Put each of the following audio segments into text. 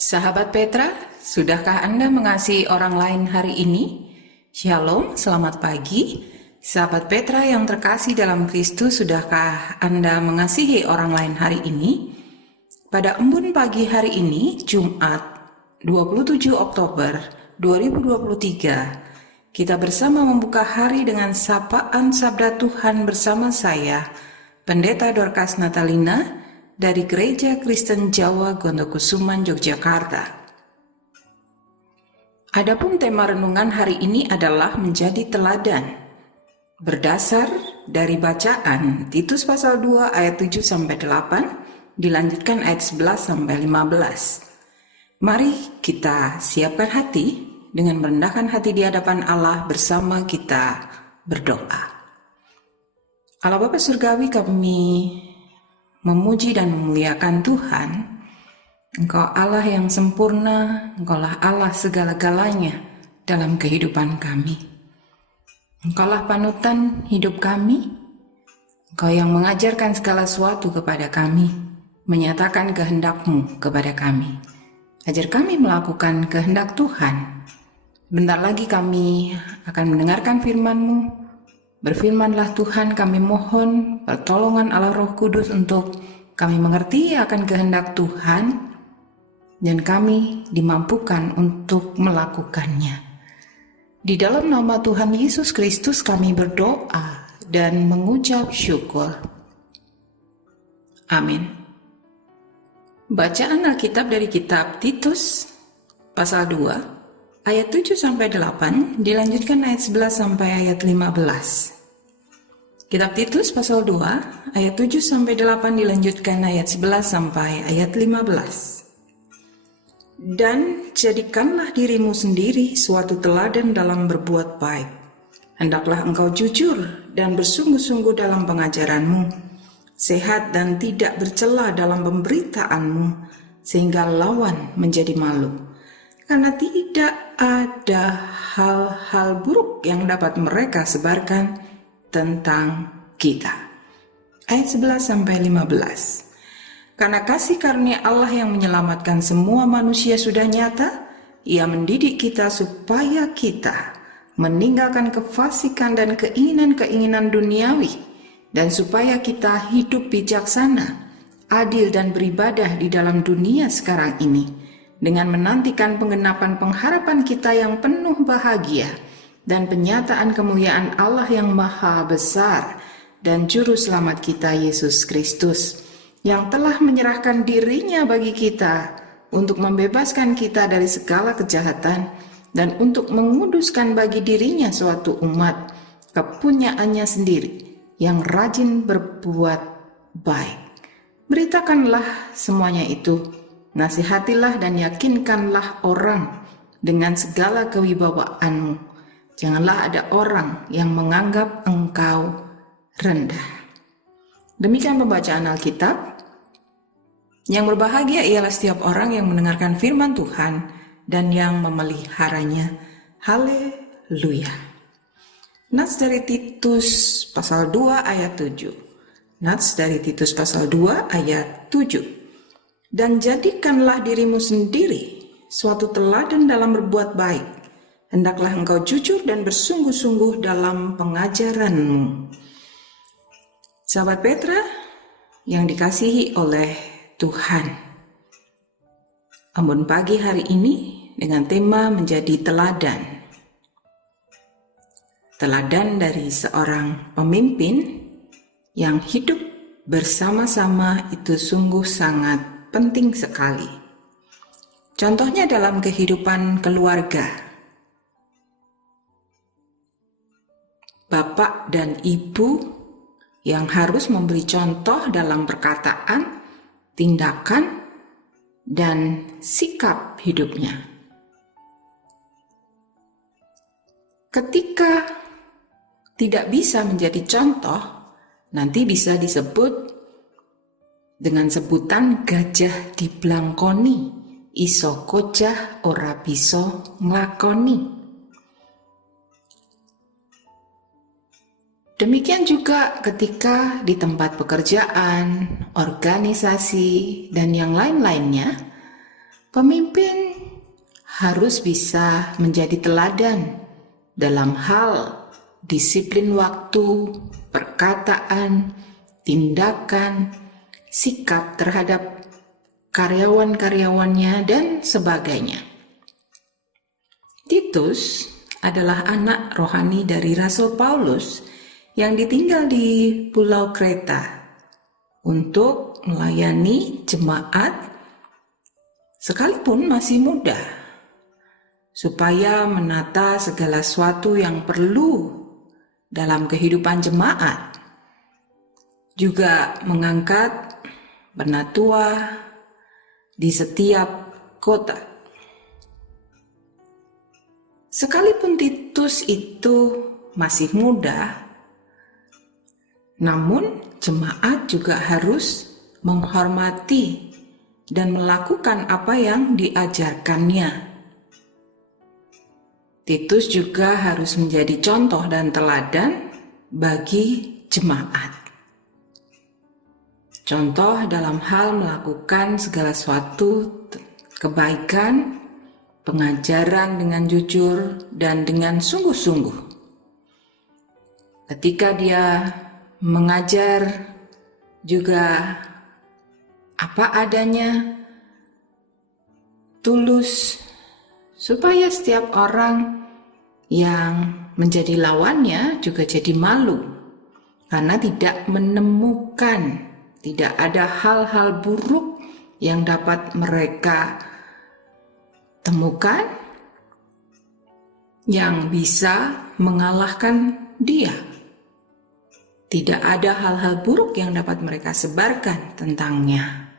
Sahabat Petra, sudahkah Anda mengasihi orang lain hari ini? Shalom, selamat pagi. Sahabat Petra yang terkasih dalam Kristus, sudahkah Anda mengasihi orang lain hari ini? Pada embun pagi hari ini, Jumat 27 Oktober 2023, kita bersama membuka hari dengan sapaan Sabda Tuhan bersama saya, Pendeta Dorcas Natalina, dari Gereja Kristen Jawa Gondokusuman, Yogyakarta. Adapun tema renungan hari ini adalah menjadi teladan. Berdasar dari bacaan Titus pasal 2 ayat 7 sampai 8, dilanjutkan ayat 11 sampai 15. Mari kita siapkan hati dengan merendahkan hati di hadapan Allah bersama kita berdoa. Allah Bapa Surgawi, kami memuji dan memuliakan Tuhan. Engkau Allah yang sempurna, Engkaulah Allah segala-galanya dalam kehidupan kami. Engkaulah panutan hidup kami, Engkau yang mengajarkan segala sesuatu kepada kami, menyatakan kehendak-Mu kepada kami. Ajar kami melakukan kehendak Tuhan. Bentar lagi kami akan mendengarkan firman-Mu. Berfirmanlah Tuhan, kami mohon pertolongan Allah Roh Kudus untuk kami mengerti akan kehendak Tuhan dan kami dimampukan untuk melakukannya. Di dalam nama Tuhan Yesus Kristus kami berdoa dan mengucap syukur. Amin. Bacaan Alkitab dari kitab Titus pasal 2 ayat 7 sampai 8 dilanjutkan ayat 11 sampai ayat 15. Kitab Titus pasal 2 ayat 7 sampai 8 dilanjutkan ayat 11 sampai ayat 15. Dan jadikanlah dirimu sendiri suatu teladan dalam berbuat baik. Hendaklah engkau jujur dan bersungguh-sungguh dalam pengajaranmu, sehat dan tidak bercela dalam pemberitaanmu, sehingga lawan menjadi malu. Karena tidak ada hal-hal buruk yang dapat mereka sebarkan tentang kita. Ayat 11 sampai 15. Karena kasih karunia Allah yang menyelamatkan semua manusia sudah nyata, Ia mendidik kita supaya kita meninggalkan kefasikan dan keinginan-keinginan duniawi, dan supaya kita hidup bijaksana, adil dan beribadah di dalam dunia sekarang ini, dengan menantikan penggenapan pengharapan kita yang penuh bahagia dan penyataan kemuliaan Allah yang maha besar dan juru selamat kita Yesus Kristus, yang telah menyerahkan dirinya bagi kita untuk membebaskan kita dari segala kejahatan dan untuk menguduskan bagi dirinya suatu umat kepunyaannya sendiri yang rajin berbuat baik. Beritakanlah semuanya itu, nasihatilah dan yakinkanlah orang dengan segala kewibawaanmu. Janganlah ada orang yang menganggap engkau rendah. Demikian pembacaan Alkitab. Yang berbahagia ialah setiap orang yang mendengarkan firman Tuhan dan yang memeliharanya. Haleluya. Nats dari Titus pasal 2 ayat 7. Nats dari Titus pasal 2 ayat 7. Dan jadikanlah dirimu sendiri suatu teladan dalam berbuat baik. Hendaklah engkau jujur dan bersungguh-sungguh dalam pengajaranmu. Sahabat Petra yang dikasihi oleh Tuhan, embun pagi hari ini dengan tema menjadi teladan. Teladan dari seorang pemimpin yang hidup bersama-sama itu sungguh sangat penting sekali. Contohnya dalam kehidupan keluarga. Bapak dan ibu yang harus memberi contoh dalam perkataan, tindakan, dan sikap hidupnya. Ketika tidak bisa menjadi contoh, nanti bisa disebut dengan sebutan gajah diblangkoni, iso kocah ora bisa nglakoni. Demikian juga ketika di tempat pekerjaan, organisasi, dan yang lain-lainnya, Pemimpin harus bisa menjadi teladan dalam hal disiplin waktu, perkataan, tindakan, sikap terhadap karyawan-karyawannya, dan sebagainya. Titus adalah anak rohani dari Rasul Paulus yang ditinggal di Pulau Kreta untuk melayani jemaat sekalipun masih muda, supaya menata segala sesuatu yang perlu dalam kehidupan jemaat, juga mengangkat penatua di setiap kota. Sekalipun Titus itu masih muda, namun jemaat juga harus menghormati dan melakukan apa yang diajarkannya. Titus juga harus menjadi contoh dan teladan bagi jemaat. Contoh dalam hal melakukan segala sesuatu kebaikan, pengajaran dengan jujur dan dengan sungguh-sungguh. Ketika dia mengajar juga apa adanya, tulus, supaya setiap orang yang menjadi lawannya juga jadi malu, karena tidak menemukan, tidak ada hal-hal buruk yang dapat mereka temukan yang bisa mengalahkan dia. Tidak ada hal-hal buruk yang dapat mereka sebarkan tentangnya.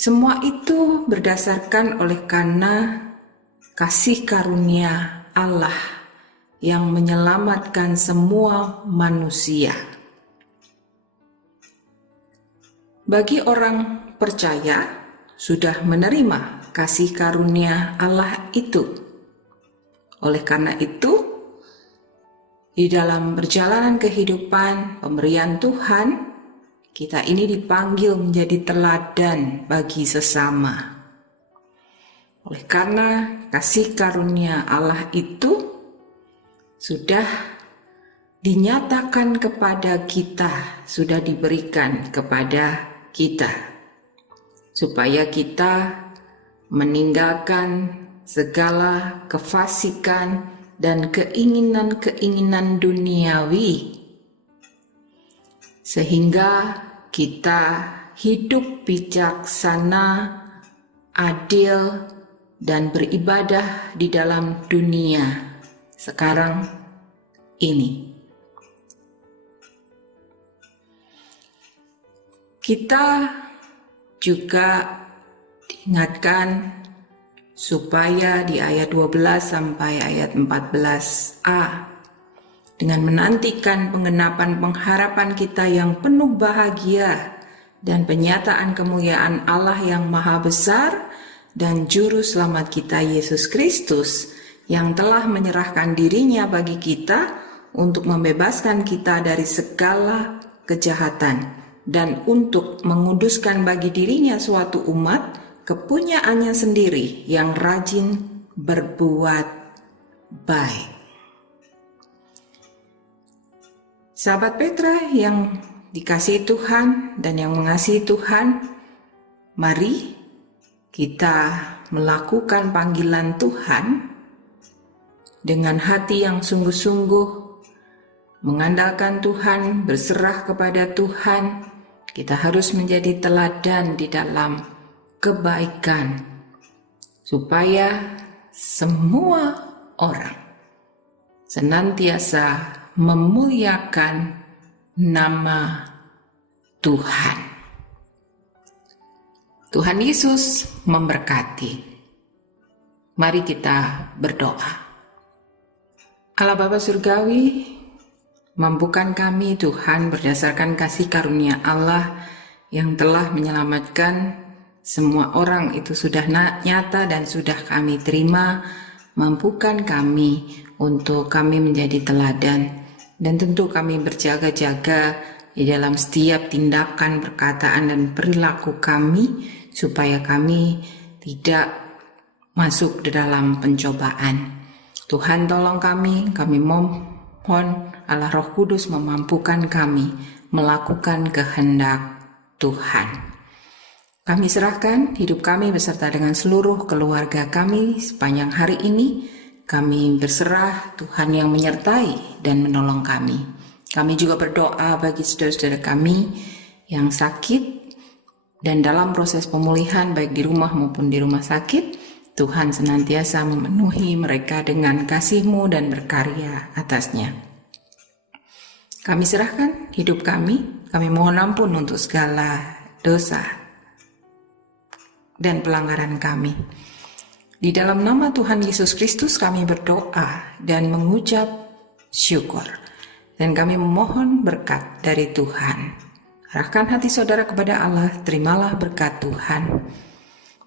Semua itu berdasarkan oleh karena kasih karunia Allah yang menyelamatkan semua manusia. Bagi orang percaya sudah menerima kasih karunia Allah itu. Oleh karena itu, di dalam perjalanan kehidupan pemberian Tuhan, kita ini dipanggil menjadi teladan bagi sesama. Oleh karena kasih karunia Allah itu sudah dinyatakan kepada kita, sudah diberikan kepada kita, supaya kita meninggalkan segala kefasikan dan keinginan-keinginan duniawi, sehingga kita hidup bijaksana, adil, dan beribadah di dalam dunia sekarang ini. Kita juga diingatkan supaya di ayat 12 sampai ayat 14a, dengan menantikan penggenapan pengharapan kita yang penuh bahagia dan penyataan kemuliaan Allah yang maha besar dan juru selamat kita Yesus Kristus, yang telah menyerahkan dirinya bagi kita untuk membebaskan kita dari segala kejahatan dan untuk menguduskan bagi dirinya suatu umat kepunyaannya sendiri yang rajin berbuat baik. Sahabat Petra yang dikasihi Tuhan dan yang mengasihi Tuhan, mari kita melakukan panggilan Tuhan dengan hati yang sungguh-sungguh, mengandalkan Tuhan, berserah kepada Tuhan. Kita harus menjadi teladan di dalam kebaikan, supaya semua orang senantiasa memuliakan nama Tuhan. Tuhan Yesus memberkati. Mari kita berdoa. Allah Bapa Surgawi, mampukan kami Tuhan berdasarkan kasih karunia Allah yang telah menyelamatkan semua orang, itu sudah nyata dan sudah kami terima. Mampukan kami untuk kami menjadi teladan, dan tentu kami berjaga-jaga di dalam setiap tindakan, perkataan, dan perilaku kami, supaya kami tidak masuk di dalam pencobaan. Tuhan tolong kami mohon Allah Roh Kudus memampukan kami melakukan kehendak Tuhan. Kami serahkan hidup kami beserta dengan seluruh keluarga kami sepanjang hari ini. Kami berserah Tuhan yang menyertai dan menolong kami. Kami juga berdoa bagi saudara-saudara kami yang sakit dan dalam proses pemulihan baik di rumah maupun di rumah sakit. Tuhan senantiasa memenuhi mereka dengan kasih-Mu dan berkarya atasnya. Kami serahkan hidup kami mohon ampun untuk segala dosa dan pelanggaran kami. Di dalam nama Tuhan Yesus Kristus kami berdoa dan mengucap syukur. Dan kami memohon berkat dari Tuhan. Arahkan hati saudara kepada Allah, terimalah berkat Tuhan.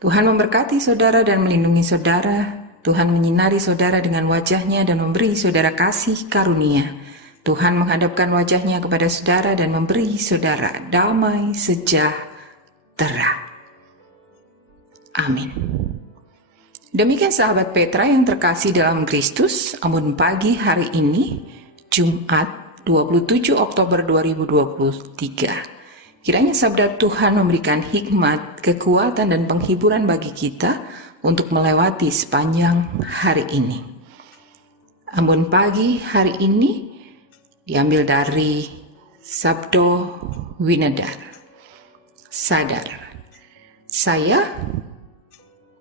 Tuhan memberkati saudara dan melindungi saudara. Tuhan menyinari saudara dengan wajah-Nya dan memberi saudara kasih karunia. Tuhan menghadapkan wajah-Nya kepada saudara dan memberi saudara damai sejahtera. Amin. Demikian sahabat Petra yang terkasih dalam Kristus, Ambon Pagi hari ini, Jumat 27 Oktober 2023. Kiranya sabda Tuhan memberikan hikmat, kekuatan, dan penghiburan bagi kita untuk melewati sepanjang hari ini. Ambon Pagi hari ini diambil dari Sabdo Winedar. Sadar, saya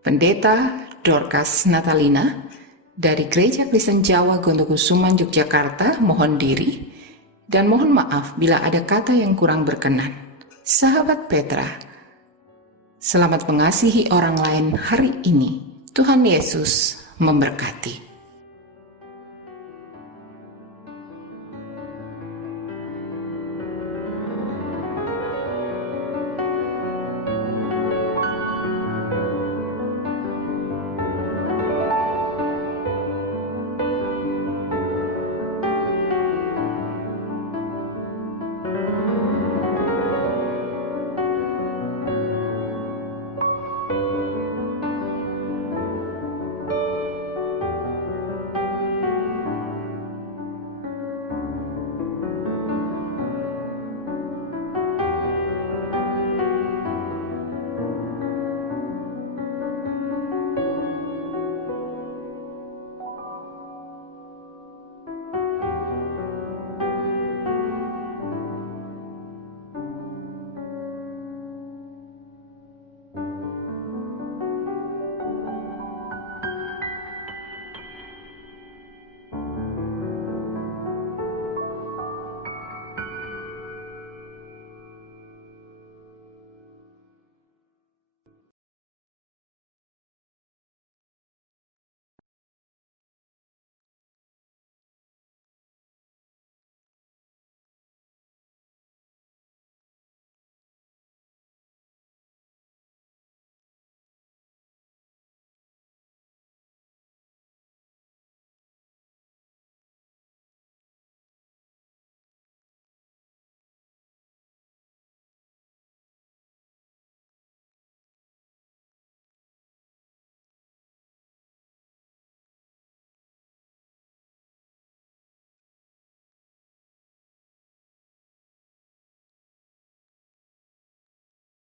Pendeta Dorcas Natalina dari Gereja Kristen Jawa Gontokusuman, Yogyakarta, mohon diri dan mohon maaf bila ada kata yang kurang berkenan. Sahabat Petra, selamat mengasihi orang lain hari ini. Tuhan Yesus memberkati.